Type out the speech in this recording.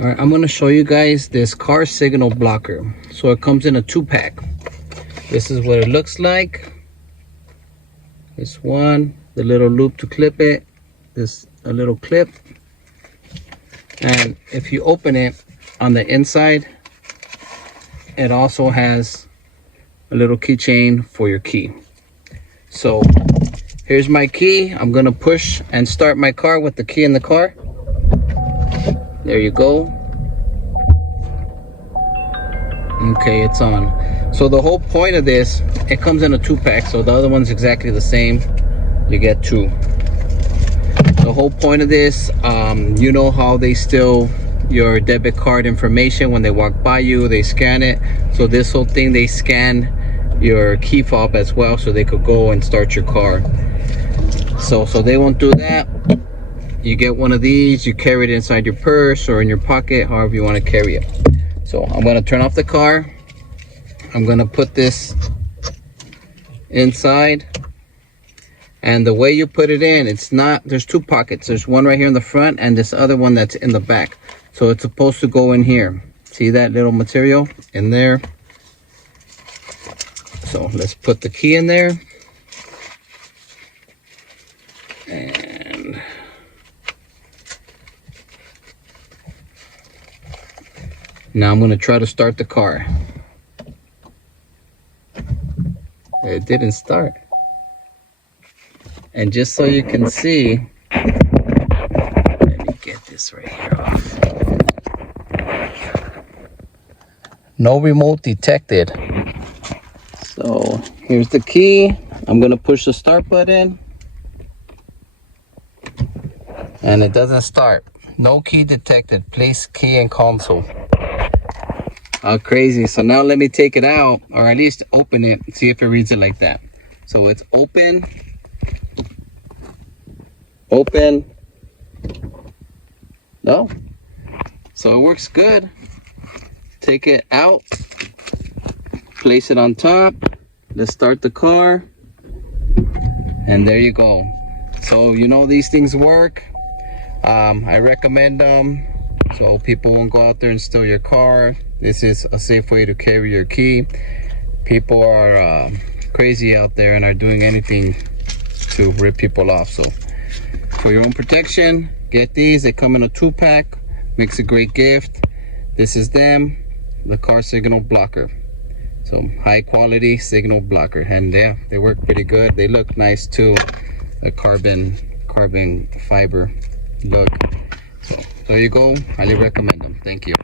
All right, I'm going to show you guys this car signal blocker. So it comes in a 2-pack. This is what it looks like. This one, the little loop to clip it, this a little clip, and if you open it on the inside, it also has a little keychain for your key. So here's my key. I'm gonna push and start my car with the key in the car. There you go. Okay, it's on. So the whole point of this, it comes in a 2-pack, so the other one's exactly the same. You get 2. The whole point of this, you know how they steal your debit card information when they walk by you, they scan it. So this whole thing, they scan your key fob as well, so they could go and start your car. So they won't do that. You get one of these, you carry it inside your purse or in your pocket, however you want to carry it. So I'm going to turn off the car. I'm going to put this inside. And the way you put it in, it's not, there's 2 pockets. There's one right here in the front and this other one that's in the back. So it's supposed to go in here. See that little material in there? So let's put the key in there. And now I'm going to try to start the car. It didn't start. And just so you can see, let me get this right here off. No remote detected. So here's the key. I'm going to push the start button. And it doesn't start. No key detected. Place key in console. How crazy. So now let me take it out, or at least open it, see if it reads it like that. So it's open. Open. No. So it works good. Take it out. Place it on top. Let's start the car. And there you go. So you know these things work. I recommend them so people won't go out there and steal your car. This is a safe way to carry your key. People are crazy out there and are doing anything to rip people off. So for your own protection, get these. They come in a 2-pack. Makes a great gift. This is them, the car signal blocker. So high quality signal blocker, and yeah, they work pretty good. They look nice too. The carbon fiber look. So there you go. Highly recommend them. Thank you.